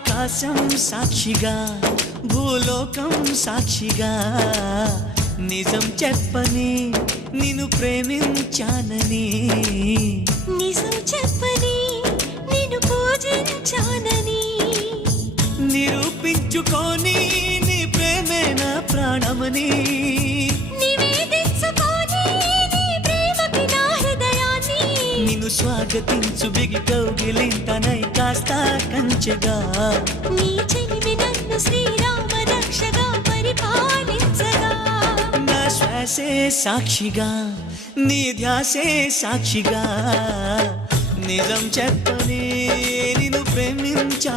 ఆకాశం సాక్షిగా భూలోకం సాక్షిగా నిజం చెప్పని నిన్ను ప్రేమించానని నిజం చెప్పని నిన్ను పూజించానని నిరూపించుకొని నీ ప్రేమే నా ప్రాణమని నివేదించుకొని నీ ప్రేమకి నా హృదయాన్ని నిన్ను స్వాగతించు బిగి కౌగిలింతనై కాస్త కంచెగా నీ చెలిమి నన్ను శ్రీరామ రక్షగా పరిపాలించగా నా శ్వాసే సాక్షిగా నీ ధ్యాసే సాక్షిగా నిజం చెప్పని నిన్ను ప్రేమించా